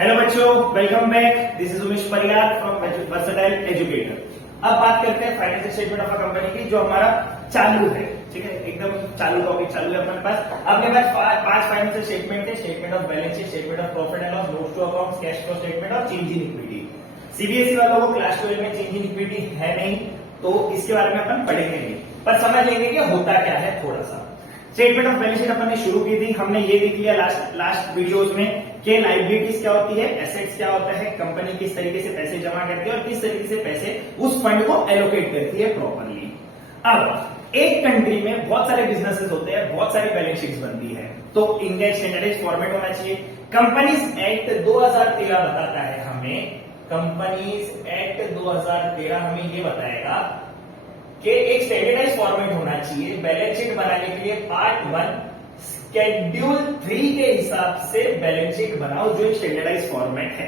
Hello बच्चों, welcome back. This is Umesh Pariyar from versatile educator. अब बात करते हैं financial statement of a company की, जो हमारा चालू है। ठीक है, एकदम चालू टॉपिक चालू है अपने पास। अपने पास 5 फाइनेंशियल स्टेटमेंट है: statement of balance sheet, statement of profit and loss, notes to accounts, cash flow statement और चेंज इन इक्विटी। सीबीएसई वालों को क्लास 12 में चेंज इन इक्विटी है नहीं, तो इसके बारे में अपन पढ़ेंगे नहीं, पर समझ लेंगे कि होता क्या है थोड़ा सा। स्टेटमेंट ऑफ बैलेंस शीट अपन ने शुरू की थी, हमने ये देख लिया लास्ट वीडियोस में कि लायबिलिटीज क्या होती है, एसेट्स क्या होता है, कंपनी किस तरीके से पैसे जमा करती है और किस तरीके से पैसे उस फंड को एलोकेट करती है प्रॉपरली। अब एक कंट्री में बहुत सारे बिजनेसेस होते हैं, बहुत सारी बैलेंस शीट्स बनती है, तो इनका एक स्टैंडर्डाइज्ड फॉर्मेट होना चाहिए। कंपनीज एक्ट 2013 बताता है हमें, कंपनीज एक्ट 2013 हमें ये बताएगा कि एक स्टैंडर्डाइज्ड फॉर्मेट होना चाहिए बैलेंस शीट बनाने के लिए। पार्ट 1 शेड्यूल 3 के हिसाब से बैलेंस शीट बनाओ, जो एक स्टैंडर्डाइज्ड फॉर्मेट है।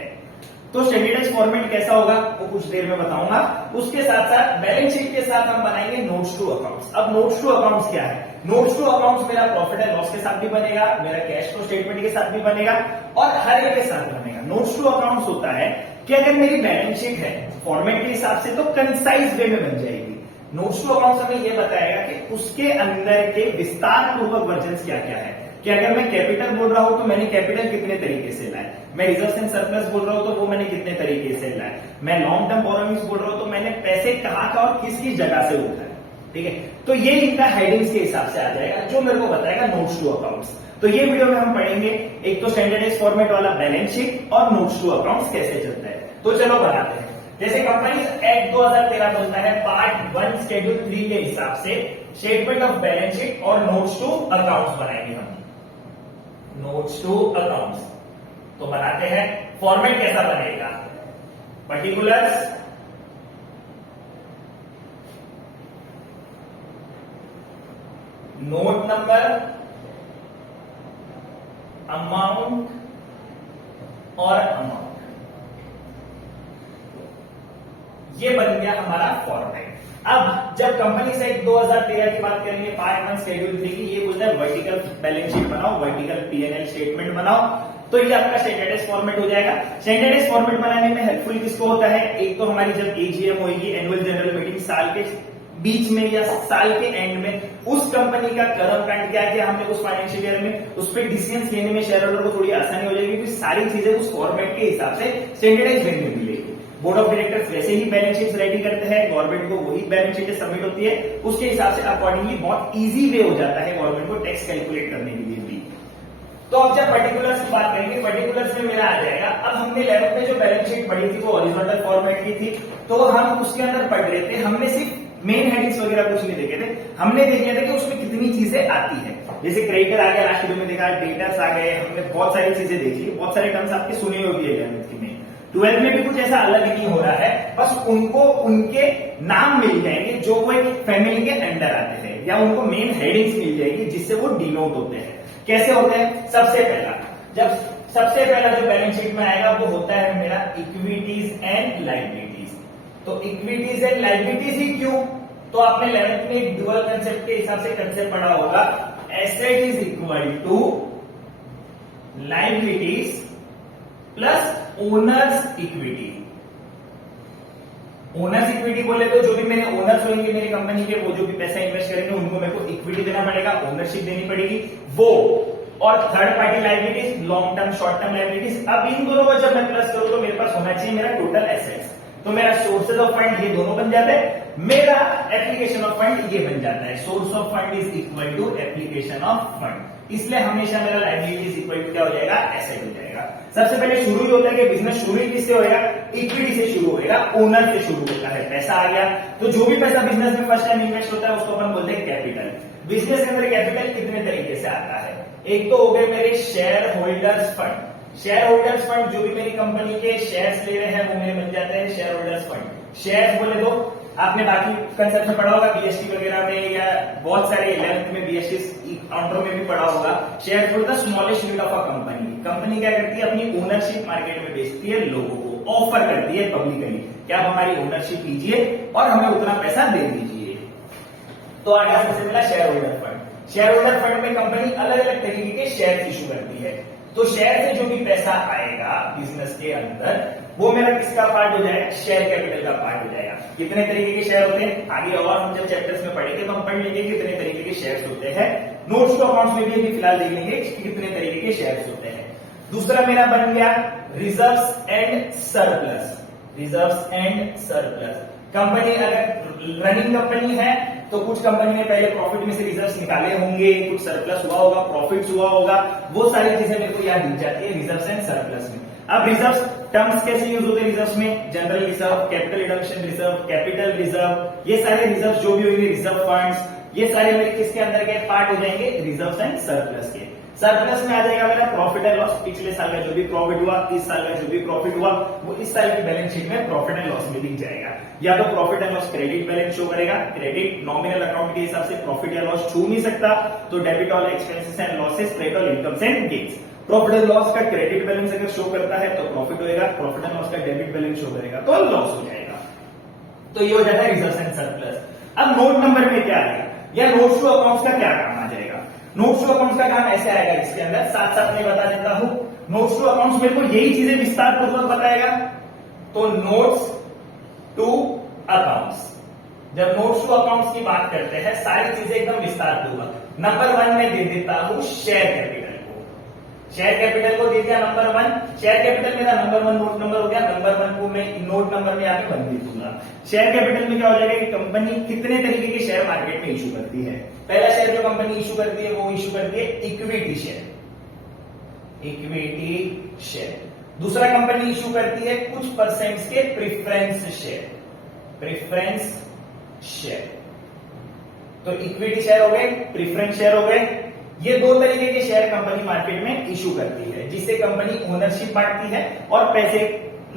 तो स्टैंडर्डाइज्ड फॉर्मेट कैसा होगा वो कुछ देर में बताऊंगा। उसके साथ साथ बैलेंस शीट के साथ हम बनाएंगे नोट्स टू अकाउंट्स। अब नोट्स टू अकाउंट्स क्या है? नोट्स टू अकाउंट्स मेरा प्रॉफिट एंड लॉस के साथ भी बनेगा, मेरा कैश फ्लो स्टेटमेंट के साथ भी बनेगा और हर एक के साथ बनेगा। नोट्स टू अकाउंट्स होता है कि अगर मेरी बैलेंस शीट है फॉर्मेट के हिसाब से, तो कंसाइज वे में बन जाएगी। नोट्स टू अकाउंट्स हमें यह बताएगा कि उसके अंदर के विस्तार पूर्वक वर्जन क्या क्या है, कि अगर मैं कैपिटल बोल रहा हूं तो मैंने कैपिटल कितने तरीके से लाए, मैं रिजर्व एंड सरप्लस बोल रहा हूं तो वो मैंने कितने तरीके से लाए, मैं लॉन्ग टर्म बोरोइंग्स बोल रहा हूं तो मैंने पैसे कहां का और किस किस जगह से उठाए। ठीक है, तो ये इनका हेडिंग्स के हिसाब से आ जाएगा, जो मेरे को बताएगा नोट्स टू अकाउंट्स। तो ये वीडियो में हम पढ़ेंगे एक तो स्टैंडर्डाइज्ड फॉर्मेट वाला बैलेंस शीट और नोट्स टू अकाउंट्स कैसे चलता है। तो चलो बनाते हैं। जैसे कंपनी एक्ट 2013 बोलता है पार्ट 1 शेड्यूल 3 के हिसाब से स्टेटमेंट ऑफ बैलेंस शीट और नोट्स टू अकाउंट्स बनाएंगे हम। नोट्स टू अकाउंट्स तो बनाते हैं। फॉर्मेट कैसा बनेगा? पर्टिकुलर्स, नोट नंबर, अमाउंट और अमाउंट, ये बन गया हमारा फॉर्मेट। अब जब कंपनी से 2013 की बात करेंगे, पार्ट 1 शेड्यूल 3 की, ये बोलता है वर्टिकल बैलेंस शीट बनाओ, वर्टिकल पीएनएल स्टेटमेंट बनाओ, तो ये आपका स्टैंडर्डाइज्ड फॉर्मेट हो जाएगा। स्टैंडर्डाइज्ड फॉर्मेट बनाने में हेल्पफुल किसको होता है? एक तो हमारी जब एजीएम होगी, एनुअल जनरल मीटिंग, साल के बीच में या साल के एंड में, उस कंपनी का कर्मकांड क्या किया हमने उस फाइनेंशियल ईयर में, उस पर डिसीजन लेने में शेयर होल्डर को थोड़ी आसानी हो जाएगी, क्योंकि सारी चीजें उस फॉर्मेट के हिसाब से स्टैंडर्डाइज्ड वे में मिलेगी। बोर्ड ऑफ डायरेक्टर्स वैसे ही बैलेंस शीट रेडी करते हैं, गवर्नमेंट को वही बैलेंस शीट सबमिट होती है, उसके हिसाब से अकॉर्डिंगली बहुत इजी वे हो जाता है गवर्नमेंट को टैक्स कैलकुलेट करने के लिए भी। तो अब जब पर्टिकुलर्स की बात करेंगे, पर्टिकुलर्स में मेरा आ जाएगा। अब हमने 11th में जो बैलेंस शीट पढ़ी थी वो हॉरिजॉन्टल फॉर्मेट की थी, तो हम उसके अंदर पढ़ रहे थे, हमने सिर्फ मेन हेडिंग्स वगैरह कुछ नहीं देखे थे, हमने देख लिया था कि उसमें कितनी चीजें आती है। जैसे क्रेडिटर आ गया, लास्ट वीडियो में देखा, डेटर्स आ गए, हमने बहुत सारी चीजें देखी, बहुत सारे टर्म्स आपके सुने हुए भी है 11th में। 12th में भी कुछ ऐसा अलग नहीं हो रहा है, बस उनको उनके नाम मिल जाएंगे जो वो एक फैमिली के अंडर आते हैं, या उनको मेन हेडिंग्स मिल जाएगी जिससे वो डिनोट होते हैं। कैसे होते हैं? सबसे पहला जो बैलेंस शीट में आएगा वो होता है मेरा इक्विटीज एंड लायबिलिटीज। तो इक्विटीज एंड लायबिलिटीज ही क्यों? तो आपने 11th में एक डुअल कंसेप्ट के हिसाब से कंसेप्ट पढ़ा होगा, asset is equal to liabilities plus owners equity. Owners equity बोले तो जो भी मेरे ओनर्स होंगे मेरी कंपनी के, वो जो भी पैसा इन्वेस्ट करेंगे उनको मेरे को इक्विटी देना पड़ेगा, ओनरशिप देनी पड़ेगी वो। और third party liabilities, long term short term liabilities. अब इन दोनों को जब मैं प्लस करूं तो मेरे पास होना चाहिए मेरा टोटल एसेट्स, तो मेरा सोर्सेज ऑफ फंड ये दोनों बन जाते हैं, मेरा एप्लीकेशन ऑफ फंड ये बन जाता है। Source of fund is equal to application of fund, इसलिए हमेशा मेरा लायबिलिटीज इक्वल टू क्या हो जाएगा? एसेट हो जाएगा। सबसे पहले शुरू ही होता है कि बिजनेस शुरू ही किससे होएगा? इक्विटी से शुरू होएगा, ओनर से शुरू होता है। पैसा आ गया तो जो भी पैसा बिजनेस में फर्स्ट टाइम इन्वेस्ट होता है उसको अपन बोलते हैं कैपिटल। बिजनेस के अंदर कैपिटल कितने तरीके से आता है? एक तो हो गए मेरे share holders fund. Share holders fund जो भी मेरी कंपनी के शेयर्स ले रहे हैं वो मेरे बन जाते हैं शेयर होल्डर्स फंड। शेयर्स बोले तो आपने बाकी कंसेप्ट में पढ़ा होगा, बीएसटी वगैरह में, या बहुत सारे 11th में बीएसटी काउंटर में भी पढ़ा होगा। Share holder smallest unit of a company. Company क्या करती है? अपनी ओनरशिप मार्केट में बेचती है, लोगों को ऑफर करती है पब्लिकली कि आप हमारी ओनरशिप लीजिए और हमें उतना पैसा दे दीजिए। तो आगे सबसे पहला share holder fund. Share holder fund में कंपनी अलग अलग तरीके के शेयर इशू करती है। तो शेयर से जो भी पैसा आएगा बिजनेस के अंदर वो मेरा किसका पार्ट हो जाएगा, शेयर कैपिटल का पार्ट हो जाएगा। कितने तरीके के शेयर होते हैं आगे और हम जब चैप्टर्स में पढ़ेंगे तो हम पढ़ लेंगे कितने तरीके के शेयर्स होते हैं। नोट्स टू अकाउंट्स में भी अभी फिलहाल देख लेंगे कितने तरीके के शेयर्स होते हैं। दूसरा मेरा बन गया reserves and surplus. Reserves and surplus, company अगर रनिंग कंपनी है तो कुछ कंपनी ने पहले प्रॉफिट में से रिजर्व्स निकाले होंगे, कुछ सरप्लस हुआ होगा, प्रॉफिट्स हुआ होगा, वो सारी चीजें मेरे को याद दिख जाती है रिजर्व्स एंड सरप्लस में। अब रिजर्व्स टर्म्स कैसे यूज होते हैं रिजर्व्स में, general reserve, capital redemption reserve, capital reserve, ये सारे रिजर्व जो भी होंगे, रिजर्व फंड्स, ये सारे मेरे किसके अंदर के पार्ट हो जाएंगे, रिजर्व्स एंड सरप्लस के। सरप्लस में आ जाएगा मेरा प्रॉफिट एंड लॉस, पिछले साल का जो भी प्रॉफिट हुआ, इस साल का जो भी प्रॉफिट हुआ, वो इस साल की बैलेंस शीट में प्रॉफिट एंड लॉस में दिख जाएगा। या तो profit and loss credit balance show करेगा, क्रेडिट नॉमिनल अकाउंट के हिसाब से प्रॉफिट या लॉस छू नहीं सकता, तो debit all expenses and losses, credit all incomes and gains. Profit and loss का क्रेडिट बैलेंस अगर शो करता है तो प्रॉफिट होएगा, प्रॉफिट एंड लॉस का डेबिट बैलेंस शो करेगा तो लॉस हो जाएगा। तो ये हो जाता है रिजर्व्स एंड सरप्लस। अब नोट नंबर में क्या आएगा या नोट्स टू अकाउंट्स का क्या काम आ जाएगा। नोट्स टू अकाउंट्स का काम ऐसे आएगा, इसके अंदर साथ साथ मैं बता देता हूं। नोट्स टू अकाउंट्स मेरे को यही चीजें विस्तार पूर्वक बताएगा। तो नोट्स टू अकाउंट्स, जब नोट्स टू अकाउंट्स की बात करते हैं सारी चीजें एकदम विस्तार पूर्वक। नंबर 1 में दे देता हूं शेयर कैपिटल को, शेयर कैपिटल को दे दिया नंबर 1। शेयर कैपिटल मेरा नंबर 1 नोट नंबर हो गया, नंबर 1 को मैं नोट नंबर में आके बंद दे दूंगा। शेयर कैपिटल में क्या हो जाएगा कि कंपनी कितने तरीके के शेयर मार्केट में इशू करती है। पहला शेयर जो कंपनी इशू करती है वो इशू करती है इक्विटी शेयर, इक्विटी शेयर। दूसरा कंपनी इशू करती है कुछ परसेंट के प्रेफरेंस शेयर, प्रेफरेंस शेयर। तो इक्विटी शेयर हो गए, प्रेफरेंस शेयर हो गए। ये दो तरीके के शेयर कंपनी मार्केट में इशू करती है, जिससे कंपनी ओनरशिप बांटती है और पैसे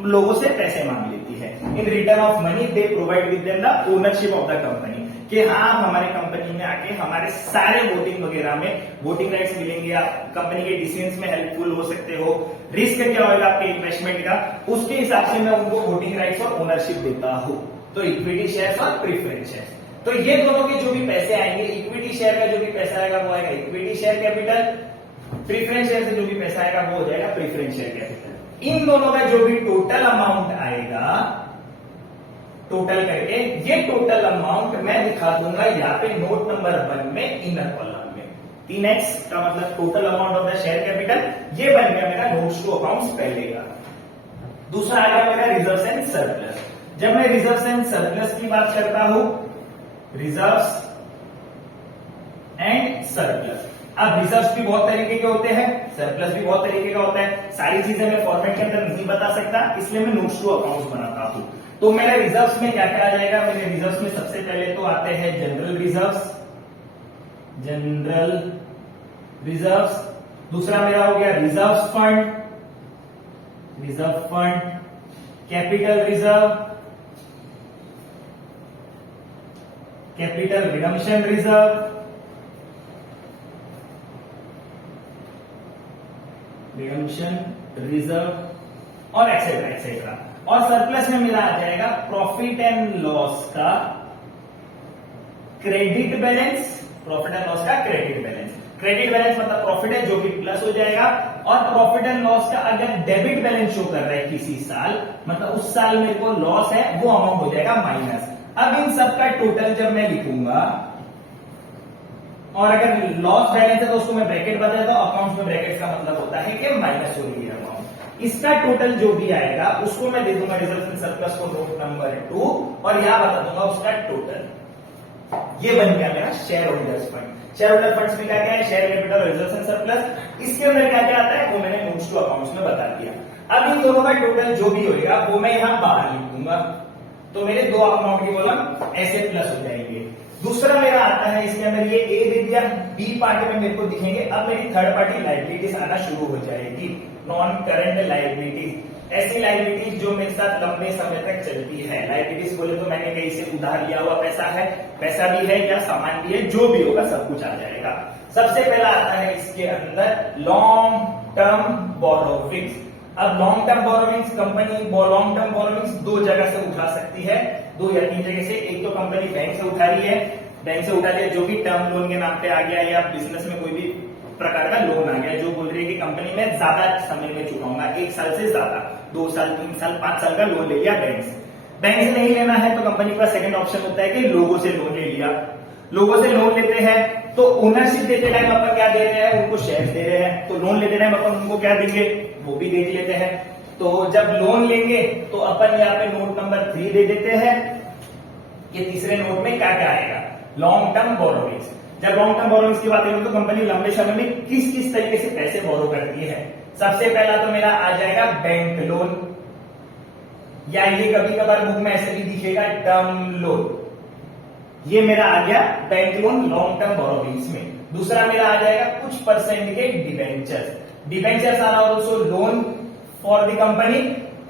लोगों से पैसे मांग लेती है। In return of money they provide with them the ownership of the company, कि हाँ हमारे कंपनी में आके हमारे सारे वोटिंग वगैरह में वोटिंग राइट्स मिलेंगे, आप कंपनी के डिसीजंस में हेल्पफुल हो सकते हो, रिस्क क्या होगा आपके इन्वेस्टमेंट का, उसके हिसाब से मैं उनको वोटिंग राइट्स और ओनरशिप देता हूं। तो इक्विटी शेयर और प्रेफरेंस शेयर, तो ये दोनों के जो भी पैसे आएंगे, इक्विटी शेयर का जो भी पैसा आएगा वो आएगा equity share capital, preference share से जो भी पैसा आएगा वो हो जाएगा प्रेफरेंस शेयर कैपिटल। इन दोनों का जो भी टोटल अमाउंट आएगा, टोटल करके ये टोटल अमाउंट मैं दिखा दूंगा यहाँ पे नोट नंबर 1 में इनर कॉलम में। 3x का मतलब total amount of the share capital, ये बन गया मेरा नोट्स टू अकाउंट्स पहले का। दूसरा आ गया मेरा रिजर्व्स एंड सरप्लस। जब मैं रिजर्व्स एंड सरप्लस की बात करता हूं, रिजर्व्स एंड सरप्लस, अब रिजर्व्स भी बहुत तरीके के होते हैं, सरप्लस भी बहुत तरीके का होता है, सारी चीजें मैं फॉर्मेट के अंदर नहीं बता सकता, इसलिए मैं नोट्स टू अकाउंट्स बनाता हूं। तो मेरे रिजर्व्स में क्या क्या आ जाएगा, मेरे रिजर्व्स में सबसे पहले तो आते हैं जनरल रिजर्व्स, जनरल रिजर्व्स। दूसरा मेरा हो गया reserves fund, reserve fund, capital reserve, capital redemption reserve, redemption reserve और एक्सेट्रा एक्सेट्रा। और सरप्लस में मेरा आ जाएगा प्रॉफिट एंड लॉस का credit balance, profit and loss का क्रेडिट बैलेंस। क्रेडिट बैलेंस मतलब प्रॉफिट है जो कि प्लस हो जाएगा, और प्रॉफिट एंड लॉस का अगर डेबिट बैलेंस शो कर रहा है किसी साल, मतलब उस साल मेरे को लॉस है, वो अमाउंट हो जाएगा माइनस। अब इन सब का टोटल जब मैं लिखूंगा, और अगर लॉस बैलेंस है तो उसको मैं ब्रैकेट बता देता हूं, अकाउंट्स में ब्रैकेट का मतलब होता है कि माइनस हो रही है अमाउंट। इसका टोटल जो भी आएगा उसको मैं दे दूंगा रिजर्व्स एंड सरप्लस को नोट नंबर 2, और यहां बता दूंगा उसका टोटल। ये बन गया मेरा share holders fund. Share holder funds में क्या क्या है, share capital, reserves and surplus. इसके अंदर क्या क्या आता है वो मैंने नोट्स टू अकाउंट्स में बता दिया। अब इन दोनों का टोटल जो भी होगा वो मैं यहां बाहर लिख दूंगा, तो मेरे दो अमाउंट की कॉलम ऐसे प्लस हो जाएंगे। दूसरा मेरा आता है इसके अंदर ये ए दे दिया, बी पार्ट में मेरे को दिखेंगे। अब मेरी थर्ड पार्टी लायबिलिटीज आना शुरू हो जाएगी, नॉन करंट लायबिलिटीज, ऐसी लायबिलिटीज जो मेरे साथ लंबे समय तक चलती है। लायबिलिटीज बोले तो मैंने कहीं से उधार लिया हुआ पैसा है, पैसा भी है या सामान भी है, जो भी होगा सब कुछ आ जाएगा। सबसे पहला आता है इसके अंदर लॉन्ग टर्म बोरोविंग्स। अब long term borrowings, company long term borrowings दो जगह से उठा सकती है, 2 या 3 जगह से। एक तो कंपनी बैंक से उठा रही है, बैंक से उठा लिया जो भी टर्म लोन के नाम पे आ गया, या बिजनेस में कोई भी प्रकार का लोन आ गया जो बोल रही है कि कंपनी में ज्यादा समय में चुकाऊंगा, 1 साल से ज्यादा, 2 साल, 3 साल, 5 साल का लोन ले लिया बैंक से। बैंक से नहीं लेना है तो कंपनी का सेकंड ऑप्शन होता है कि लोगों से लोन ले लिया। लोगों से लोन लेते हैं तो ओनरशिप देते टाइम अपन क्या दे रहे हैं, उनको शेयर दे रहे हैं, तो लोन लेते टाइम अपन उनको क्या देंगे, वो भी देख लेते हैं। तो जब लोन लेंगे तो अपन यहाँ पे नोट नंबर 3 दे देते हैं। ये तीसरे नोट में क्या क्या आएगा, लॉन्ग टर्म बोरोइंग्स। जब लॉन्ग टर्म बोरोइंग्स की बात करें तो कंपनी लंबे समय में किस किस तरीके से पैसे बोरो करती है। सबसे पहला तो मेरा आ जाएगा बैंक लोन, या ये कभी कभार बुक में ऐसे भी दिखेगा टर्म लोन। ये मेरा आ गया bank loan long term borrowings में। दूसरा मेरा आ जाएगा कुछ परसेंट के debentures. Debentures are also loan for the company,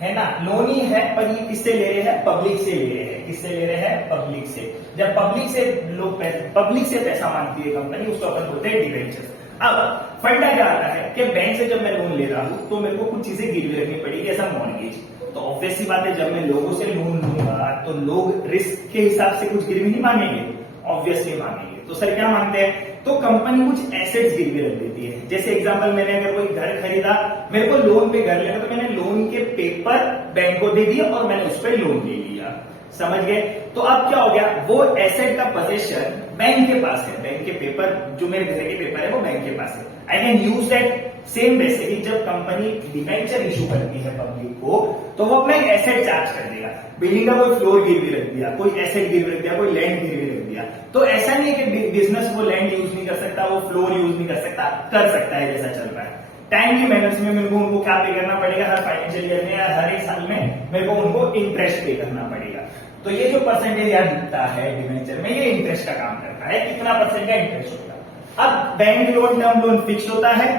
है ना, लोन ही है पर ये किससे ले रहे हैं, पब्लिक से ले रहे हैं। किससे ले रहे हैं, पब्लिक से। जब पब्लिक से लोग पब्लिक से पैसा मांगती है कंपनी, उसको अपन बोलते हैं डिबेंचर्स। अब फंडा क्या आता है कि बैंक से जब मैं लोन ले रहा हूं तो मेरे को कुछ चीजें गिरवी रखनी पड़ेगी, ऐसा मॉर्गेज। तो ऑब्वियस सी बात है जब मैं लोगों से लोन लूंगा तो लोग रिस्क के हिसाब से कुछ गिरवी नहीं मांगेंगे, ऑब्वियसली मांगेंगे। तो सर क्या मांगते हैं, तो कंपनी कुछ एसेट्स गिरवी रख देती है। जैसे एग्जांपल, मैंने अगर कोई घर खरीदा, मेरे को लोन पे घर लेना, तो मैंने लोन के पेपर बैंक को दे दिया और मैंने उस पर लोन ले लिया, समझ गए। तो अब क्या हो गया, वो एसेट का पोजीशन बैंक के पास है, बैंक के पेपर जो मेरे घर के पेपर है वो बैंक के पास है। I can use that. Same वैसे ही जब कंपनी डिबेंचर इशू करती है पब्लिक को, तो वो अपना एक एसेट चार्ज कर देगा। बिल्डिंग का कोई फ्लोर गिरवी रख दिया, कोई एसेट गिरवी रख दिया, कोई लैंड गिरवी रख दिया, तो ऐसा नहीं है कि बिजनेस वो लैंड यूज नहीं कर सकता, वो फ्लोर यूज नहीं कर सकता, कर सकता है जैसा चल रहा है। टाइमली मैनर्स में मेरे को उनको क्या पे करना पड़ेगा, हर फाइनेंशियल ईयर में या हर एक साल में मेरे को उनको इंटरेस्ट पे करना पड़ेगा। तो ये जो परसेंटेज यहाँ दिखता है डिबेंचर में, ये इंटरेस्ट का काम करता है, कितना परसेंट का इंटरेस्ट होगा। अब bank loan term loan fix होता है,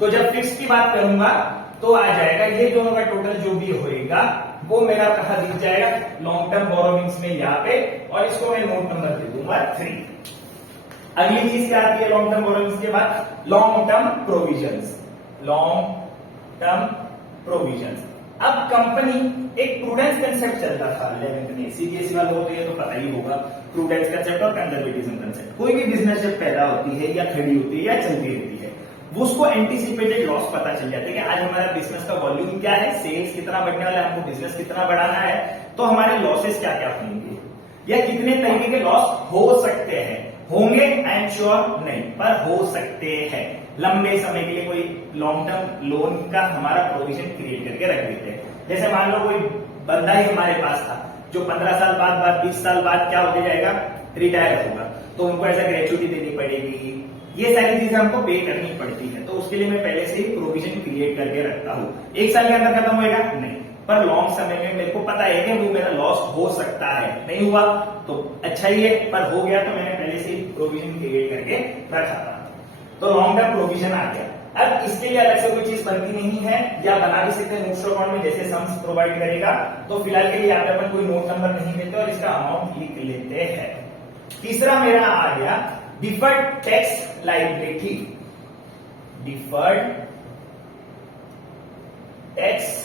तो जब फिक्स की बात करूंगा तो आ जाएगा ये दोनों का टोटल जो भी होएगा वो मेरा कहा दिख जाएगा, लॉन्ग टर्म बोरोइंग्स में यहाँ पे, और इसको मैं नोट नंबर दे दूंगा 3। अगली चीज क्या आती है लॉन्ग टर्म बोरोइंग्स के बाद, long term provisions. Long term provisions. अब कंपनी एक प्रूडेंस कंसेप्ट चलता था 11th में, सीबीएसई वालों को तो ये तो पता ही होगा, प्रूडेंस कंसेप्ट और कंजर्वेटिज्म कंसेप्ट। कोई भी बिजनेस जब पैदा होती है या खड़ी होती है या चलती रहती है, वो उसको एंटीसिपेटेड लॉस पता चल जाता है कि आज हमारा बिजनेस का वॉल्यूम क्या है, सेल्स कितना बढ़ने वाला है, हमको बिजनेस कितना बढ़ाना है, तो हमारे लॉसेस क्या क्या होंगे या कितने तरीके के लॉस हो सकते हैं। होंगे आई एम श्योर नहीं, पर हो सकते हैं। लंबे समय के लिए कोई लॉन्ग टर्म लोन का हमारा प्रोविजन क्रिएट करके रख देते हैं। जैसे मान लो कोई बंदा ही हमारे पास था जो 15 साल बाद 20 साल बाद क्या होते जाएगा, रिटायर होगा, तो उनको ऐसा ग्रेचुटी देनी पड़ेगी, ये सारी चीजें हमको पे करनी पड़ती है। तो उसके लिए मैं पहले से ही प्रोविजन क्रिएट करके रखता हूँ। 1 साल के अंदर खत्म होएगा नहीं, पर लॉन्ग समय में मेरे को पता है कि वो मेरा लॉस हो सकता है, नहीं हुआ तो अच्छा ही है, पर हो गया तो मैंने पहले से ही प्रोविजन क्रिएट करके रखा था। तो लॉन्ग टर्म प्रोविजन आ गया। अब इसके लिए अलग से कोई चीज बनती नहीं है, या बना भी सकते हैं नोट्स अकाउंट में, जैसे सम्स प्रोवाइड करेगा। तो फिलहाल के लिए यहाँ पे अपन कोई नोट नंबर नहीं लेते और इसका अमाउंट लिख लेते हैं। तीसरा मेरा आ गया deferred tax liability. Deferred tax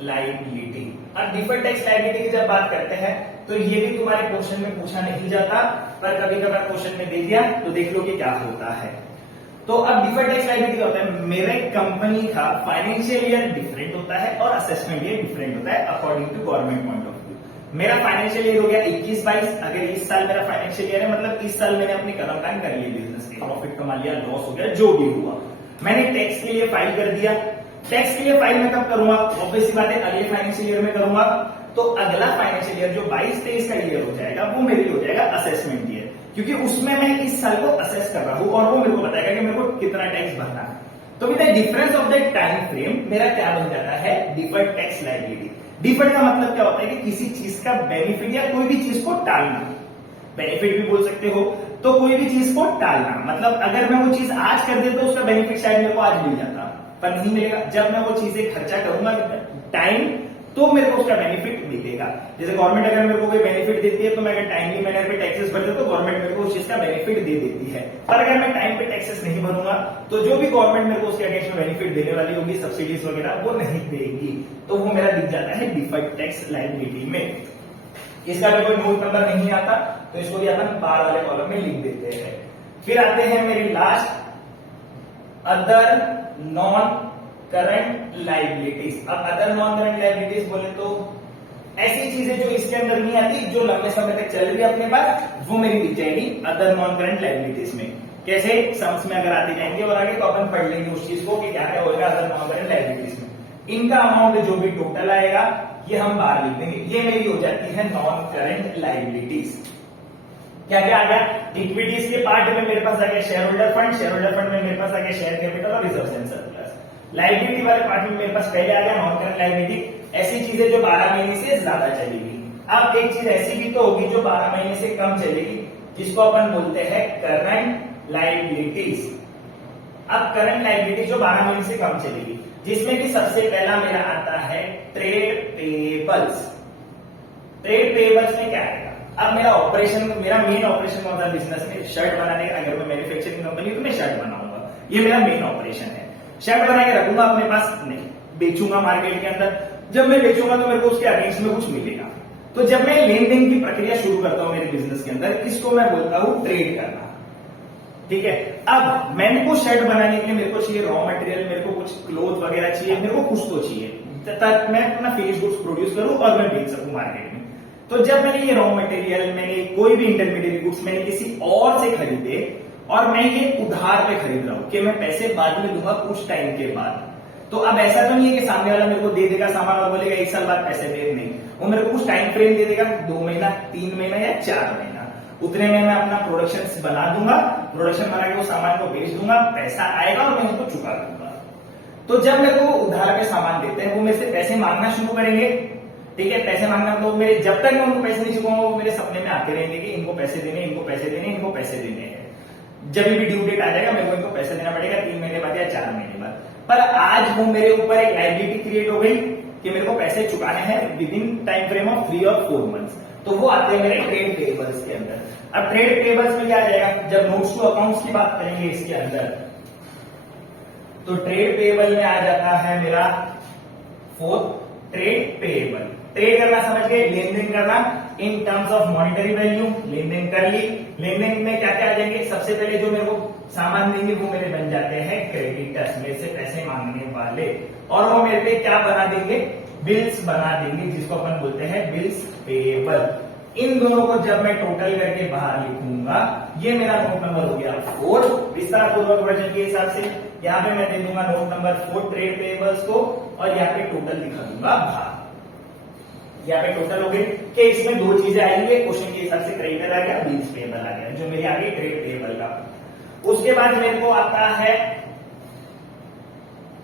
liability. अब डिफर्ड टैक्स लायबिलिटी की जब बात करते हैं तो ये भी तुम्हारे क्वेश्चन में पूछा नहीं जाता, पर कभी कभार क्वेश्चन में दे दिया तो देख लो कि क्या होता है। तो अब डिफर्ड टैक्स लायबिलिटी क्या होता है, मेरे कंपनी का फाइनेंशियल ईयर डिफरेंट होता है और असेसमेंट ईयर डिफरेंट होता है according to government point of view. मेरा फाइनेंशियल ईयर हो गया 21-22, अगर इस साल मेरा फाइनेंशियल ईयर है, मतलब इस साल मैंने अपनी कदम कान कर लिया, बिजनेस के प्रॉफिट कमा लिया, लॉस हो गया, जो भी हुआ, मैंने टैक्स के लिए फाइल कर दिया। टैक्स के लिए फाइल मैं कब करूंगा, ऑब्वियस सी बात है अगले फाइनेंशियल ईयर में करूंगा। तो अगला फाइनेंशियल ईयर जो 22-23 का ईयर हो जाएगा वो मेरे लिए हो जाएगा असेसमेंट ईयर, क्योंकि उसमें मैं इस साल को असेस कर रहा हूं और वो मेरे को बताएगा कि मेरे को कितना टैक्स भरना है। तो with the difference of the time frame मेरा क्या बन जाता है, डिफर्ड टैक्स लायबिलिटी। डिफर्ड का मतलब क्या होता है कि किसी चीज का बेनिफिट या कोई भी चीज को टालना, बेनिफिट भी बोल सकते हो, तो कोई भी चीज को टालना, मतलब अगर मैं वो चीज आज कर दे तो उसका बेनिफिट शायद मेरे को आज मिल जाता, पर नहीं मिलेगा। जब मैं वो चीजें खर्चा करूंगा टाइम, तो मेरे को उसका बेनिफिट मिलेगा। जैसे गवर्नमेंट अगर मेरे को कोई बेनिफिट देती है तो मैं अगर टाइमली मैनर पे टैक्सेस भरता तो गवर्नमेंट मेरे को उस चीज का बेनिफिट दे देती है। पर अगर मैं टाइम पे टैक्सेस नहीं भरूंगा तो जो भी गवर्नमेंट मेरे को उसके अगेंस्ट में बेनिफिट देने वाली होगी, सब्सिडीज वगैरह, वो नहीं देगी। तो वो मेरा दिख जाता है डिफर्ड टैक्स लायबिलिटी में। इसका भी कोई नोट नंबर नहीं आता, तो इसको भी अपन बार वाले कॉलम में लिख देते हैं। फिर आते हैं मेरी last other non current liabilities. अब अदर नॉन करंट लाइबिलिटीज बोले तो ऐसी चीजें जो इसके अंदर नहीं आती, जो लंबे समय तक चल रही है अपने पास, वो मेरी दिख जाएगी अदर नॉन करंट लाइबिलिटीज में। कैसे? सम्स में अगर आते जाएंगे और आगे तो अपन पढ़ लेंगे उस चीज को कि क्या क्या होगा अदर नॉन करंट लाइबिलिटीज में। इनका अमाउंट जो भी टोटल आएगा ये हम बाहर लिख देंगे। ये मेरी हो जाती है नॉन करंट लाइबिलिटीज। क्या क्या आ गया? इक्विटीज के पार्ट में मेरे पास आ गया share holder fund, share holder fund में मेरे पास आ गया शेयर कैपिटल और रिजर्व एंड सरप्लस। लाइबिलिटी वाले पार्ट में मेरे पास पहले आ गया नॉन करंट लाइबिलिटी, ऐसी चीजें जो 12 महीने से ज्यादा चलेगी। अब एक चीज ऐसी भी तो होगी जो 12 महीने से कम चलेगी, जिसको अपन बोलते हैं करंट लाइबिलिटीज। अब करंट लाइबिलिटी जो 12 महीने से कम चलेगी, जिसमें कि सबसे पहला मेरा आता है ट्रेड पेबल्स। ट्रेड पेबल्स में क्या आएगा? अब मेरा ऑपरेशन, मेरा मेन ऑपरेशन कौन सा बिजनेस में? शर्ट बनाने का। अगर मैं मैन्युफैक्चरिंग कंपनी तो मैं शर्ट बनाऊंगा, ये मेरा मेन ऑपरेशन है। शर्ट बना के रखूंगा अपने पास? नहीं, बेचूंगा मार्केट के अंदर। जब मैं बेचूंगा तो मेरे को उसके अगेंस्ट में कुछ मिलेगा। तो जब मैं लेन देन की प्रक्रिया शुरू करता हूं मेरे बिजनेस के अंदर, इसको मैं बोलता हूं ट्रेड करना। ठीक है। अब मैंने को शर्ट बनाने के लिए मेरे को चाहिए रॉ मटेरियल, मेरे को कुछ क्लोथ वगैरह चाहिए, मेरे को कुछ तो चाहिए ताकि मैं अपना फिनिश गुड्स प्रोड्यूस करूं और मैं बेच सकूं मार्केट में। तो जब मैंने ये रॉ मटेरियल, मैंने कोई भी इंटरमीडिएट गुड्स मैंने किसी और से खरीदे और मैं ये उधार पे खरीद रहा हूं कि मैं पैसे बाद में दूंगा कुछ टाइम के बाद, तो अब ऐसा तो नहीं है कि सामने वाला मेरे को दे देगा सामान और बोलेगा 1 साल बाद पैसे दे। नहीं, वो मेरे को कुछ टाइम फ्रेम दे देगा, 2 महीना, 3 महीना या 4 महीना। उतने में मैं अपना प्रोडक्शन बना दूंगा, प्रोडक्शन बना के वो सामान को बेच दूंगा, पैसा आएगा और मैं उसको चुका दूंगा। तो जब मेरे को उधार पे सामान देते हैं, वो मेरे से पैसे मांगना शुरू करेंगे। ठीक है, पैसे मांगना तो मेरे, जब तक मैं उनको पैसे नहीं चुकाऊंगा वो मेरे सपने में आते रहेंगे कि इनको पैसे देने, इनको पैसे देने, इनको पैसे देने हैं। जब भी ड्यू डेट आ जाएगा मेरे को इनको पैसे देना पड़ेगा 3 महीने बाद या 4 महीने बाद। पर आज वो मेरे ऊपर एक लायबिलिटी क्रिएट हो गई कि मेरे को पैसे चुकाने हैं with in time frame of 3 और 4 मंथ्स। तो वो आते हैं मेरे ट्रेड पेबल्स के अंदर। अब ट्रेड पेबल्स में क्या आ जाएगा? जब नोट्स टू अकाउंट्स की बात करेंगे इसके अंदर, तो ट्रेड पेबल में आ जाता है मेरा 4th ट्रेड पेबल। ट्रेड करना समझ गए, लेन देन करना in terms of monetary value, लेन देन कर ली। लेन देन में क्या क्या आ जाएंगे? सबसे पहले जो मेरे को सामान देंगे वो मेरे बन जाते हैं क्रेडिटर्स, मेरे से पैसे मांगने वाले, और वो मेरे पे क्या बना देंगे? बिल्स बना देंगे, जिसको अपन बोलते हैं बिल्स पेबल। इन दोनों को जब मैं टोटल करके बाहर लिखूंगा, ये मेरा नोट नंबर हो गया 4। विस्तार पूर्वक वर्जन के हिसाब से यहाँ पे मैं दे दूंगा नोट नंबर 4 ट्रेड पेबल्स को, और यहाँ पे टोटल दिखा दूंगा बाहर। यहाँ पे टोटल हो गए कि इसमें 2 चीजें आएंगे, क्वेश्चन के हिसाब से क्रेडिटर आ गया, बिल्स पेबल आ गया, जो मेरी आ गई ट्रेड पेबल का। उसके बाद मेरे को आता है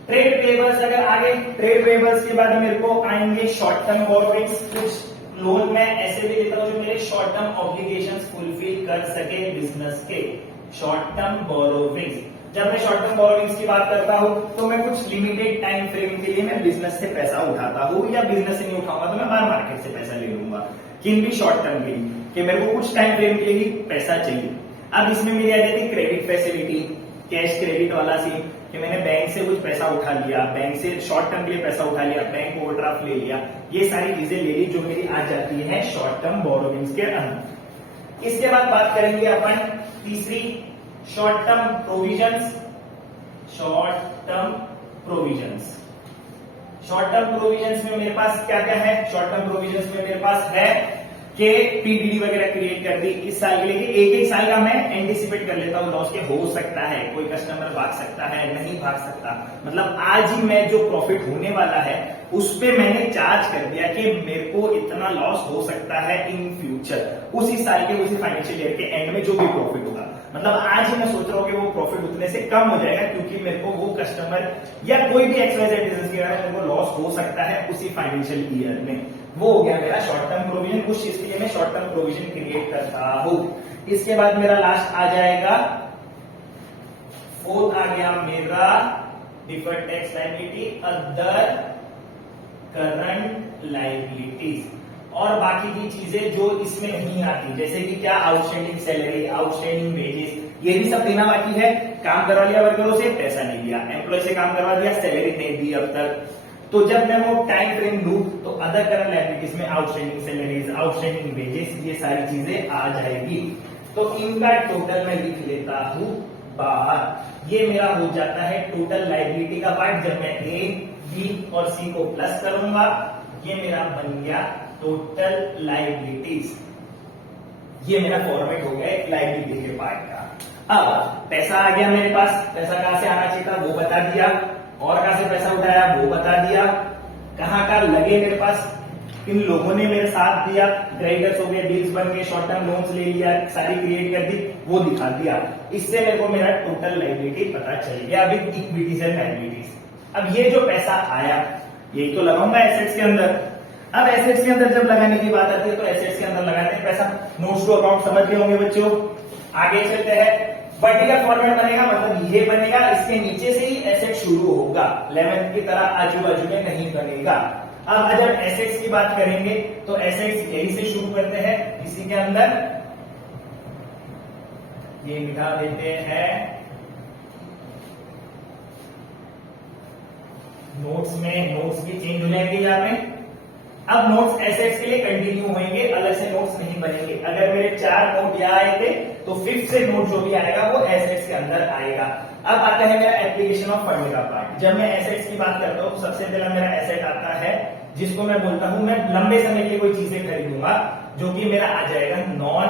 ट्रेड पेबल्स। अगर आगे ट्रेड पेबल्स के बाद मेरे को आएंगे शॉर्ट टर्म बोरोइंग्स। कुछ लोन मैं ऐसे भी देता हूं जो मेरे शॉर्ट टर्म ऑब्लिगेशंस फुलफिल कर सके बिजनेस के, शॉर्ट टर्म बोरोइंग्स। जब मैं शॉर्ट टर्म बोरोइंग्स की बात करता हूं तो मैं कुछ लिमिटेड टाइम फ्रेम के लिए मैं बिजनेस से पैसा उठाता हूं, या बिजनेस से नहीं उठाऊंगा तो मैं बाहर मार्केट से पैसा ले लूंगा, किन भी शॉर्ट टर्म के लिए, कि मेरे को कुछ टाइम फ्रेम के लिए ही पैसा चाहिए। अब इसमें मेरी आ जाती है क्रेडिट फैसिलिटी, कैश क्रेडिट वाला सीन, कि मैंने बैंक से कुछ पैसा उठा लिया, बैंक से शॉर्ट टर्म के लिए पैसा उठा लिया, बैंक ओवरड्राफ्ट ले लिया, ये सारी चीजें ले ली जो मेरी आ जाती है शॉर्ट टर्म बोरोइंग्स के अंदर। इसके बाद बात करेंगे अपन तीसरी, short term provisions. Short term provisions, short term provisions में मेरे पास क्या क्या है? शॉर्ट टर्म प्रोविजंस में मेरे पास है कि पीडीडी वगैरह क्रिएट कर दी इस साल के लिए, एक साल का मैं एंटिसिपेट कर लेता हूं लॉस के, हो सकता है कोई कस्टमर भाग सकता है, नहीं भाग सकता, मतलब आज ही मैं जो प्रॉफिट होने वाला है उस पे मैंने चार्ज कर दिया कि मेरे को इतना लॉस हो सकता है इन फ्यूचर, उसी साल के उसी फाइनेंशियल ईयर के एंड में जो भी प्रॉफिट होगा, मतलब आज ही मैं सोच रहा हूँ कि वो प्रॉफिट उतने से कम हो जाएगा क्योंकि मेरे को वो कस्टमर या कोई भी एक्सवाइजेड बिजनेस के मेरे को लॉस हो सकता है उसी फाइनेंशियल ईयर में। वो हो गया मेरा शॉर्ट टर्म प्रोविजन, उस चीज के लिए मैं शॉर्ट टर्म प्रोविजन क्रिएट करता हूं। इसके बाद मेरा लास्ट आ जाएगा 4th आ गया मेरा deferred tax liability, other current liabilities, और बाकी की चीजें जो इसमें नहीं आती, जैसे कि क्या आउटस्टैंडिंग सैलरी, आउटस्टैंडिंग वेजेस, ये भी सब देना बाकी है। काम करवा लिया वर्करों से, पैसा नहीं दिया, एम्प्लॉय से काम करवा दिया, सैलरी नहीं दी अब तक। तो जब मैं वो टाइम फ्रेम लूं तो अदर करंट लायबिलिटीज में आउटस्टैंडिंग सैलरीज, आउटस्टैंडिंग वेजेस, ये सारी चीजें आ जाएगी। तो इनका टोटल मैं लिख लेता हूं बाहर। ये मेरा हो जाता है टोटल लायबिलिटी का पार्ट। जब मैं ए बी और सी को प्लस करूंगा, ये मेरा बन गया टोटल लायबिलिटीज। ये मेरा फॉर्मेट हो गया लायबिलिटी के पार्ट का। अब पैसा आ गया मेरे पास, पैसा कहां से आना चाहिए था वो बता दिया, और कहां से पैसा उठाया वो बता दिया, कहां का लगे मेरे पास, इन लोगों ने मेरे साथ दिया, क्रेडिटर्स हो गए, बिल्स बन गए, शॉर्ट टर्म लोन्स ले लिया, सारी क्रिएट कर दी, वो दिखा दिया। इससे मेरे को मेरा टोटल लायबिलिटी पता चल गया विद इक्विटीज एंड लायबिलिटीज। अब ये जो पैसा आया यही तो लगाऊंगा एसेट्स के अंदर। अब एसेट्स के अंदर जब लगाने की बात आती है तो एसेट्स के अंदर लगाते हैं पैसा। नोट्स टू अकाउंट समझ गए होंगे बच्चों। आगे चलते हैं, वर्टिकल फॉर्मेट बनेगा, मतलब ये बनेगा, इसके नीचे से ही एसेट शुरू होगा, 11 की तरह आजू बाजू में नहीं बनेगा। अब जब एसेट्स की बात करेंगे तो एसेट्स यही से शुरू करते हैं, इसी के अंदर ये मिटा देते हैं। नोट्स में नोट्स भी चेंज हो जाएंगे यहाँ पे। अब नोट्स एसेट्स के लिए कंटिन्यू होंगे, अलग से नोट्स नहीं बनेंगे। अगर मेरे 4 नोट यहाँ आए थे तो 5th से नोट जो भी आएगा वो एसेट्स के अंदर आएगा। अब आता है मेरा एप्लीकेशन ऑफ फंड का पार्ट। जब मैं एसेट्स की बात करता हूँ, सबसे पहला मेरा एसेट आता है जिसको मैं बोलता हूं मैं लंबे समय के लिए कोई चीजें खरीदूंगा, जो कि मेरा आ जाएगा नॉन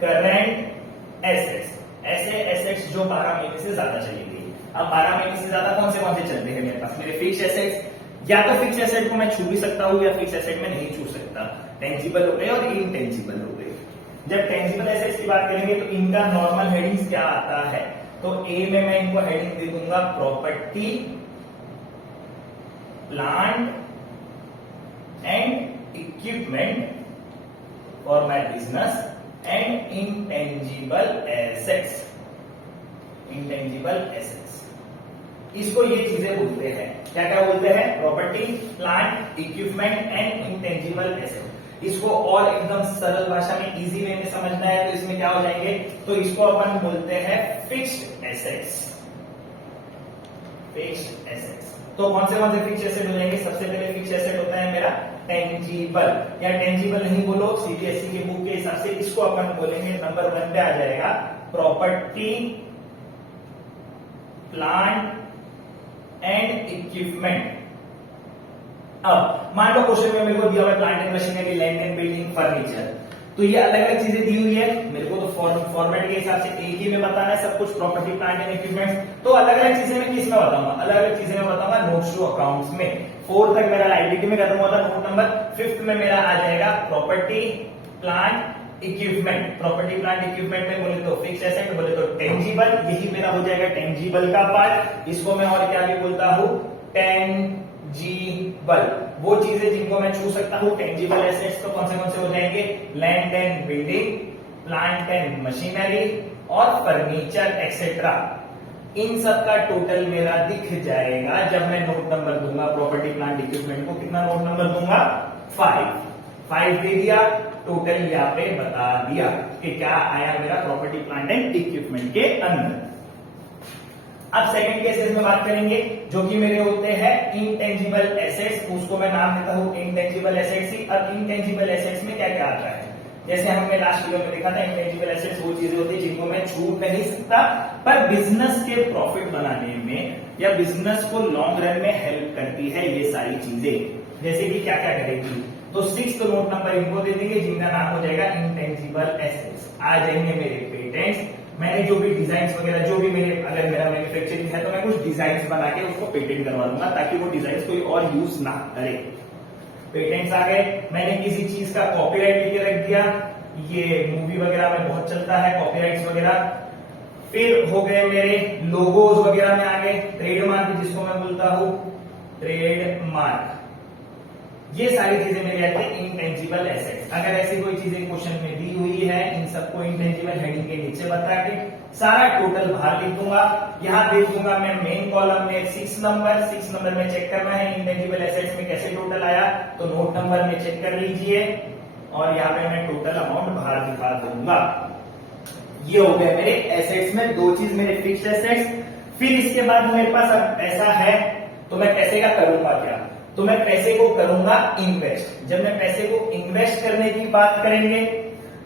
करेंट एसेट्स। ऐसे एसेट्स जो 12 महीने से ज्यादा चलेंगे। अब 12 महीने से ज्यादा कौन से चलते हैं मेरे पास? मेरे फिक्स एसेट्स, या तो फिक्स एसेट को मैं छू भी सकता हूं या फिक्स एसेट में नहीं छू सकता। टेंजिबल हो गए और इनटेंजिबल हो गए। जब टेंजिबल एसेट्स की बात करेंगे तो इनका नॉर्मल हेडिंग्स क्या आता है? तो ए में मैं इनको हेडिंग दे दूंगा property, plant and equipment for my business and intangible assets. Intangible assets, इसको ये चीजें बोलते हैं। क्या क्या बोलते हैं? Property, plant, equipment and intangible asset. इसको और एकदम सरल भाषा में इजी वे में समझना है तो इसमें क्या हो जाएंगे? तो इसको अपन बोलते हैं फिक्स्ड एसेट्स। फिक्स्ड एसेट्स, तो कौन से फिक्स्ड एसेट हो जाएंगे? सबसे पहले फिक्स्ड एसेट होता है मेरा टेंजिबल, या टेंजिबल नहीं बोलो, सीबीएसई के बुक के हिसाब से इसको अपन बोलेंगे नंबर 1 पे आ जाएगा प्रॉपर्टी, प्लांट एंड इक्विपमेंट। अब मान लो क्वेश्चन में मेरे को दिया हुआ plant and machinery, land and building, furniture, तो ये अलग अलग चीजें दी हुई है। मेरे को तो फॉर्मेट के हिसाब से एक ही में बताना है सब कुछ, प्रॉपर्टी, प्लांट एंड इक्विपमेंट। तो अलग अलग चीजें मैं किस में बताऊंगा? अलग अलग चीजें मैं बताऊंगा नोट्स टू अकाउंट्स में। 4 तक मेरा लायबिलिटी में खत्म हुआ था नोट नंबर, 5th में मेरा आ जाएगा property, plant, equipment. Property, plant, equipment में बोले तो फिक्स एसेट, बोले तो टेंजिबल, यही मेरा हो जाएगा टेंजिबल का पार्ट। इसको मैं और क्या भी बोलता हूं? टेंजिबल, वो चीजें जिनको मैं छू सकता हूं। टेंजिबल एसेट्स तो कौन से हो जाएंगे? Land and building, plant and machinery और फर्नीचर एक्सेट्रा। इन सब का टोटल मेरा दिख जाएगा जब मैं नोट नंबर दूंगा प्रॉपर्टी, प्लांट, इक्विपमेंट को। कितना नोट नंबर दूंगा? 5 दे दिया। टोटल यहाँ पे बता दिया कि क्या आया मेरा प्रॉपर्टी, प्लांट एंड इक्विपमेंट के अंदर। अब सेकंड केसेस में बात करेंगे जो कि मेरे होते हैं इंटेंजिबल एसेट्स, उसको मैं नाम देता हूं इंटेंजिबल एसेट्स ही। अब इंटेंजिबल एसेट्स में क्या क्या आता है? जैसे हमने लास्ट वीडियो में देखा था, इंटेंजिबल एसेट्स वो चीजें होती है जिनको मैं छू नहीं सकता, पर बिजनेस के प्रॉफिट बनाने में या बिजनेस को लॉन्ग रन में हेल्प करती है ये सारी चीजें। जैसे कि क्या क्या करेगी? तो 6th नोट नंबर इनको दे देंगे जिनका नाम हो जाएगा इंटेंजिबल एसेट्स। आ जाएंगे मेरे पेटेंट्स, मैंने जो भी डिजाइन वगैरह जो भी मेरे, अगर मेरा मैन्युफैक्चरिंग है तो मैं कुछ डिजाइन बना के उसको पेटेंट करवा दूंगा ताकि वो डिजाइन कोई और यूज ना करे। पेटेंट्स आ गए। मैंने किसी चीज का कॉपीराइट लेके रख दिया, ये मूवी वगैरह में बहुत चलता है कॉपीराइट्स वगैरह। फिर हो गए मेरे लोगोज वगैरह में आ गए, ट्रेडमार्क जिसको मैं बोलता हूं ट्रेडमार्क। ये सारी चीजें मेरी आती है इंटेंजिबल एसेट्स। अगर ऐसी कोई चीजें क्वेश्चन में दी हुई है, इन सबको इंटेंजिबल हेडिंग के नीचे बता के सारा टोटल बाहर लिख दूंगा। यहाँ देख दूंगा मैं मेन कॉलम में 6 नंबर में चेक करना है इंटेंजिबल एसेट्स में कैसे टोटल आया, तो नोट नंबर में चेक कर लीजिए और यहाँ पे मैं टोटल अमाउंट बाहर दिखा दूंगा। ये हो गया मेरे एसेट्स में 2 चीज, मेरे फिक्स्ड एसेट्स। फिर इसके बाद मेरे पास अब पैसा है तो मैं पैसे का करूंगा क्या? तो मैं पैसे को करूंगा इन्वेस्ट। जब मैं पैसे को इन्वेस्ट करने की बात करेंगे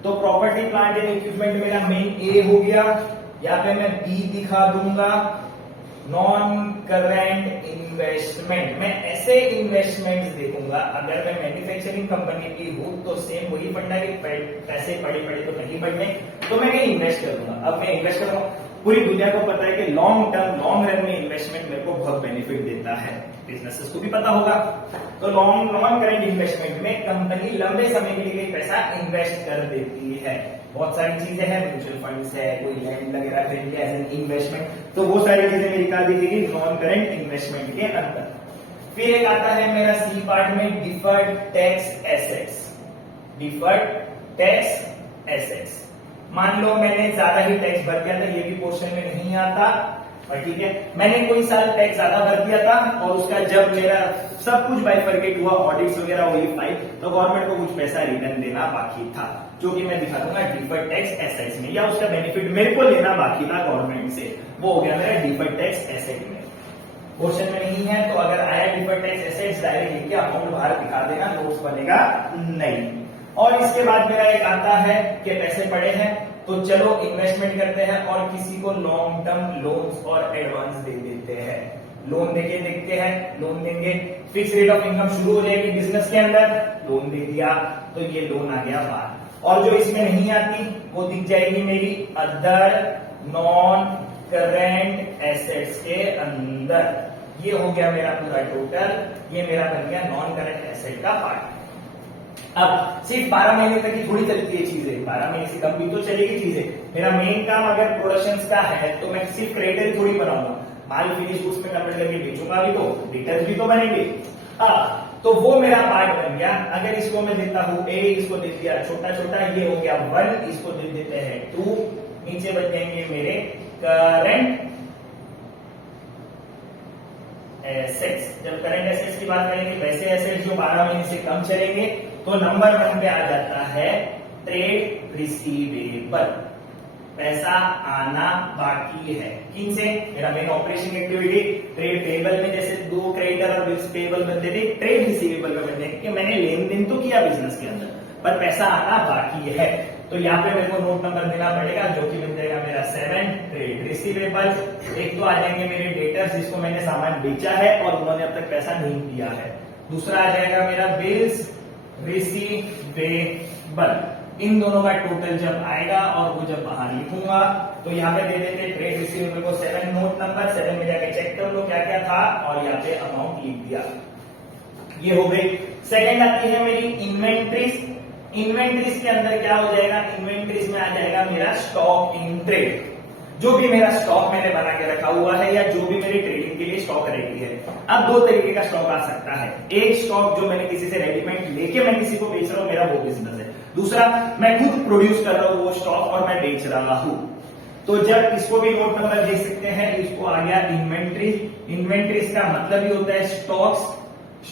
तो प्रॉपर्टी, प्लांट एंड इक्विपमेंट मेरा मेन ए हो गया, यहाँ पे मैं बी दिखा दूंगा नॉन करेंट इन्वेस्टमेंट। मैं ऐसे इन्वेस्टमेंट्स देखूंगा, अगर मैं मैन्युफैक्चरिंग कंपनी की हूं तो सेम वही फंडा कि पैसे पड़े पड़े तो नहीं पड़ने, तो मैं कहीं इन्वेस्ट कर दूंगा। अब मैं इन्वेस्ट कर रहा हूं, पूरी दुनिया को पता है कि लॉन्ग टर्म लॉन्ग रन में इन्वेस्टमेंट मेरे को बहुत बेनिफिट देता है, बिजनेसेस को भी पता होगा। तो नॉन करेंट इन्वेस्टमेंट में कंपनी लंबे समय के लिए पैसा इन्वेस्ट कर देती है। बहुत सारी चीजें हैं, म्यूचुअल फंड्स है, कोई लैंड वगैरह खरीद लिया एज एन इन्वेस्टमेंट, तो वो सारी चीजें मेरी निकाल दी गई नॉन करेंट इन्वेस्टमेंट के अंदर। फिर एक आता है मेरा सी पार्ट में deferred tax assets. Deferred tax assets, मान लो मैंने ज्यादा ही टैक्स भर दिया था, ये भी पोर्शन में नहीं आता, और ठीक है मैंने कोई साल टैक्स ज्यादा भर दिया था और उसका जब मेरा सब कुछ बाइफरकेट हुआ, ऑडिट्स वगैरह हुई फाइल, तो गवर्नमेंट को कुछ पैसा रिटर्न देना बाकी था, जो कि मैं दिखा दूंगा डिफर्ड टैक्स एसेट्स में, या उसका बेनिफिट मेरे को लेना बाकी था गवर्नमेंट से, वो हो गया मेरा डिफर्ड टैक्स एसेट में। क्वेश्चन में नहीं है तो अगर आया डिफर्ड टैक्स एसेट्स डायरेक्ट लिख अमाउंट बाहर दिखा देगा, नोट्स बनेगा नहीं। और इसके बाद मेरा एक आता है कि पैसे पड़े हैं तो चलो इन्वेस्टमेंट करते हैं और किसी को लॉन्ग टर्म लोन्स और एडवांस दे देते हैं। लोन देके देखते हैं, लोन देंगे, फिक्स रेट ऑफ इनकम शुरू हो जाएगी बिजनेस के अंदर, लोन दे दिया तो ये लोन आ गया बाहर। और जो इसमें नहीं आती वो दिख जाएगी मेरी अदर नॉन करेंट एसेट्स के अंदर। ये हो गया मेरा पूरा टोटल, ये मेरा बन गया नॉन करेंट एसेट का पार्ट। अब सिर्फ 12 महीने तक ही थोड़ी चलती है चीजें, 12 महीने से कम भी तो चलेगी चीजें। मेरा मेन काम अगर प्रोडक्शन का है तो मैं सिर्फ क्रेडिट थोड़ी बनाऊंगा, माल फिनिश गुड्स में कन्वर्ट करके बेचूंगा भी तो रिटर्न भी तो बनेंगे। तो वो मेरा पार्ट बन गया। अगर इसको मैं देता हूं ए, इसको दे दिया छोटा छोटा, ये हो गया 1, इसको दे देते हैं 2, नीचे बच जाएंगे मेरे करेंट एसेट्स। जब करंट एसेट्स की बात करेंगे, वैसे एसेट्स जो 12 महीने से कम चलेंगे, तो नंबर 1 पे आ जाता है ट्रेड रिसीवेबल, पैसा आना बाकी है। किन से? मेरा main operation activity trade payable में, जैसे 2 क्रेडिटर और बिल्स पेबल बनते थे, ट्रेड रिसीवेबल में बनते कि मैंने लेन देन तो किया बिजनेस के अंदर पर पैसा आना बाकी है। तो यहाँ पे मेरे को नोट नंबर देना पड़ेगा, जो कि बन जाएगा मेरा 7 ट्रेड रिसीवेबल। एक तो आ जाएंगे मेरे डेटर्स, जिसको मैंने सामान बेचा है और उन्होंने अब तक पैसा नहीं दिया है। दूसरा आ जाएगा मेरा बिल्स रिसीवेबल। इन दोनों का टोटल जब आएगा और वो जब बाहर लिखूंगा तो यहाँ पे दे देंगे ट्रेड रिसीवेबल को 7 नोट नंबर, 7 में जाकर चेक कर लो क्या क्या था और यहाँ पे अमाउंट लिख दिया। ये हो गई। सेकंड आती है मेरी इन्वेंट्रीज। इन्वेंट्रीज के अंदर क्या हो जाएगा? इन्वेंट्रीज में आ जाएगा मेरा स्टॉक इन ट्रेड, जो भी मेरा स्टॉक मैंने बना के रखा हुआ है या जो भी मेरी ट्रेडिंग के लिए स्टॉक रेडी है। अब 2 तरीके का स्टॉक आ सकता है। एक स्टॉक जो मैंने किसी से रेडीमेड लेके मैं किसी को बेच रहा हूं, मेरा वो बिजनेस है। दूसरा मैं खुद प्रोड्यूस कर रहा हूं वो स्टॉक और मैं बेच रहा हूं। तो जब इसको भी नोट नंबर देख सकते हैं, इसको आ गया इन्वेंट्री। इन्वेंट्रीज का मतलब ही होता है स्टॉक्स।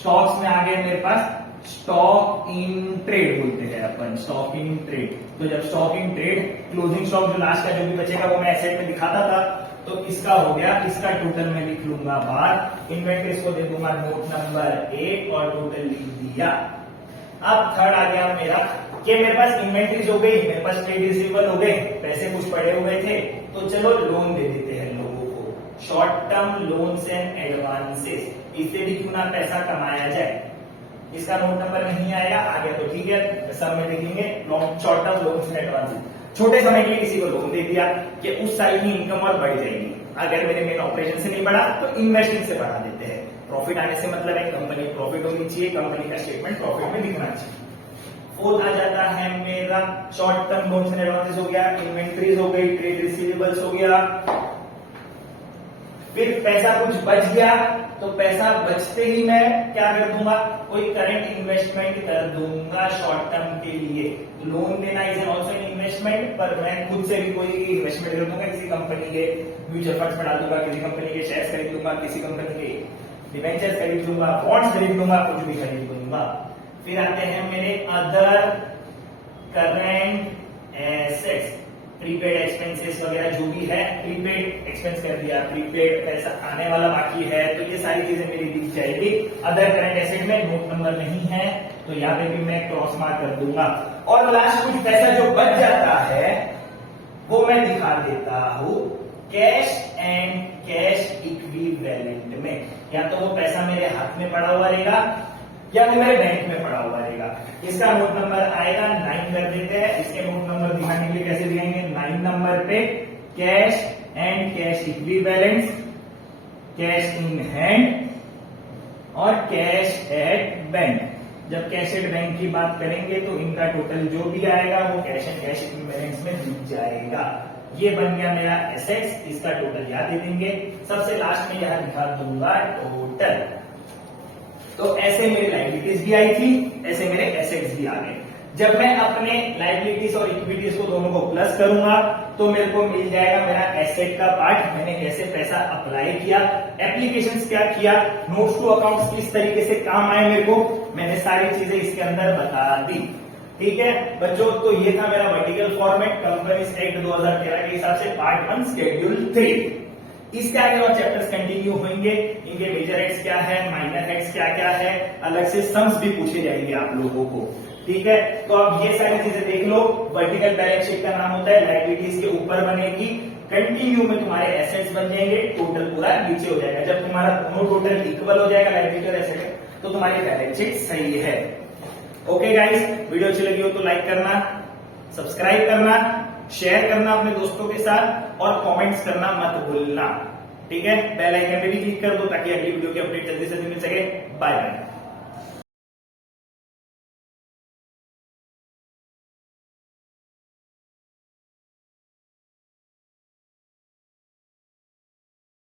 स्टॉक्स में आ गए मेरे पास स्टॉक इन ट्रेड बोलते हैं अपन, स्टॉक इन ट्रेड। तो जब stock in trade, closing stock जो लास्ट का जो भी बचेगा वो मैं एसेट में दिखाता था, तो इसका हो गया, इसका टोटल मैं लिख लूंगा बाहर। इन्वेंट्रीज को दे दूंगा नोट नंबर 1 और टोटल लिख दिया। अब थर्ड आ गया मेरा कि मेरे पास इन्वेंट्रीज हो गई, मेरे पास ट्रेड रिसीवेबल हो गए, पैसे कुछ पड़े हुए थे, तो चलो लोन दे देते हैं लोगों को, short term loans and advances. इससे भी क्यों ना पैसा कमाया जाए। इसका नोट नंबर नहीं आएगा, आ गया तो ठीक है, सब में देखेंगे short term loans and advances. छोटे समय के लिए किसी को लोन दे दिया कि उस साल की इनकम और बढ़ जाएगी। अगर मेरे मेन ऑपरेशन से नहीं बढ़ा तो इन्वेस्टिंग से बढ़ा देते हैं। प्रॉफिट आने से मतलब है कंपनी प्रॉफिट होनी चाहिए, कंपनी का स्टेटमेंट प्रॉफिट में दिखना चाहिए। फोर्थ आ जाता है मेरा short term loans and advances हो गया, इन्वेंट्रीज हो गई, ट्रेड रिसीवेबल्स हो गया। फिर पैसा कुछ बच गया तो पैसा बचते ही मैं क्या कर दूंगा, कोई करंट इन्वेस्टमेंट कर दूंगा शॉर्ट टर्म के लिए। लोन देना इज ऑल्सो एन इन्वेस्टमेंट, पर मैं खुद से भी कोई इन्वेस्टमेंट कर दूंगा, किसी कंपनी के म्यूचुअल फंड्स बढ़ा दूंगा, किसी कंपनी के शेयर्स खरीद लूंगा, किसी कंपनी के डिवेंचर्स खरीद लूंगा, बॉन्ड्स खरीद लूंगा, कुछ भी खरीद लूंगा। फिर आते हैं मेरे other current assets, prepaid expenses वगैरह जो भी है, प्रीपेड एक्सपेंस कर दिया, प्रीपेड पैसा आने वाला बाकी है, तो ये सारी चीजें मेरी दिख जाएगी। अदर करंट एसेट में नोट नंबर नहीं है तो यहाँ पे भी मैं क्रॉस मार्क कर दूंगा। और लास्ट कुछ पैसा जो बच जाता है वो मैं दिखा देता हूं कैश एंड कैश इक्विवेलेंट में। या तो वो पैसा मेरे हाथ में पड़ा हुआ रहेगा या वो मेरे बैंक में पड़ा हुआ रहेगा। इसका नोट नंबर आएगा 9 कर देते हैं। इसके नोट नंबर दिखाने के लिए कैसे दिखाएंगे, 9 नंबर पे cash and cash equivalents, cash in hand और कैश एट बैंक। जब कैश एट बैंक की बात करेंगे तो इनका टोटल जो भी आएगा वो कैश एंड कैश इक्विवेलेंट्स में दिख जाएगा। ये बन गया मेरा एसेट्स, इसका टोटल याद दे देंगे। सबसे लास्ट में यहां दिखा दूंगा टोटल। तो ऐसे मेरी लायबिलिटीज भी आई थी, ऐसे मेरे एसेट्स भी आ गए। जब मैं अपने लायबिलिटीज और इक्विटीज को दोनों को प्लस करूंगा तो मेरे को मिल जाएगा मेरा एसेट का पार्ट। मैंने कैसे पैसा अप्लाई किया, एप्लीकेशंस क्या किया, नोट्स टू अकाउंट्स किस तरीके से काम आए मेरे को, मैंने सारी चीजें इसके अंदर बता दी। ठीक है बच्चों, तो ये था मेरा वर्टिकल फॉर्मेट कंपनीज एक्ट 2013 के हिसाब से पार्ट 1 शेड्यूल 3। इसके आगे और चैप्टर्स कंटिन्यू होंगे। इनके मेजर हेड्स क्या है, माइनर हेड्स क्या क्या है, अलग से सम्स भी पूछे जाएंगे आप लोगों को। ठीक है, तो अब ये सारी चीजें देख लो। वर्टिकल बैलेंस शीट का नाम होता है लायबिलिटीज के ऊपर बनेगी, कंटिन्यू में तुम्हारे एसेट्स बन जाएंगे, टोटल पूरा नीचे हो जाएगा। जब तुम्हारा दोनों टोटल इक्वल हो जाएगा लायबिलिटी और एसेट, तो तुम्हारी बैलेंस शीट सही है। ओके गाइस, वीडियो अच्छी लगी हो तो लाइक करना, सब्सक्राइब करना, शेयर करना अपने दोस्तों के साथ और कमेंट्स करना मत भूलना। ठीक है, बेल आइकन पे भी क्लिक कर दो ताकि अगली वीडियो की अपडेट जल्दी से मिल सके। Bye bye.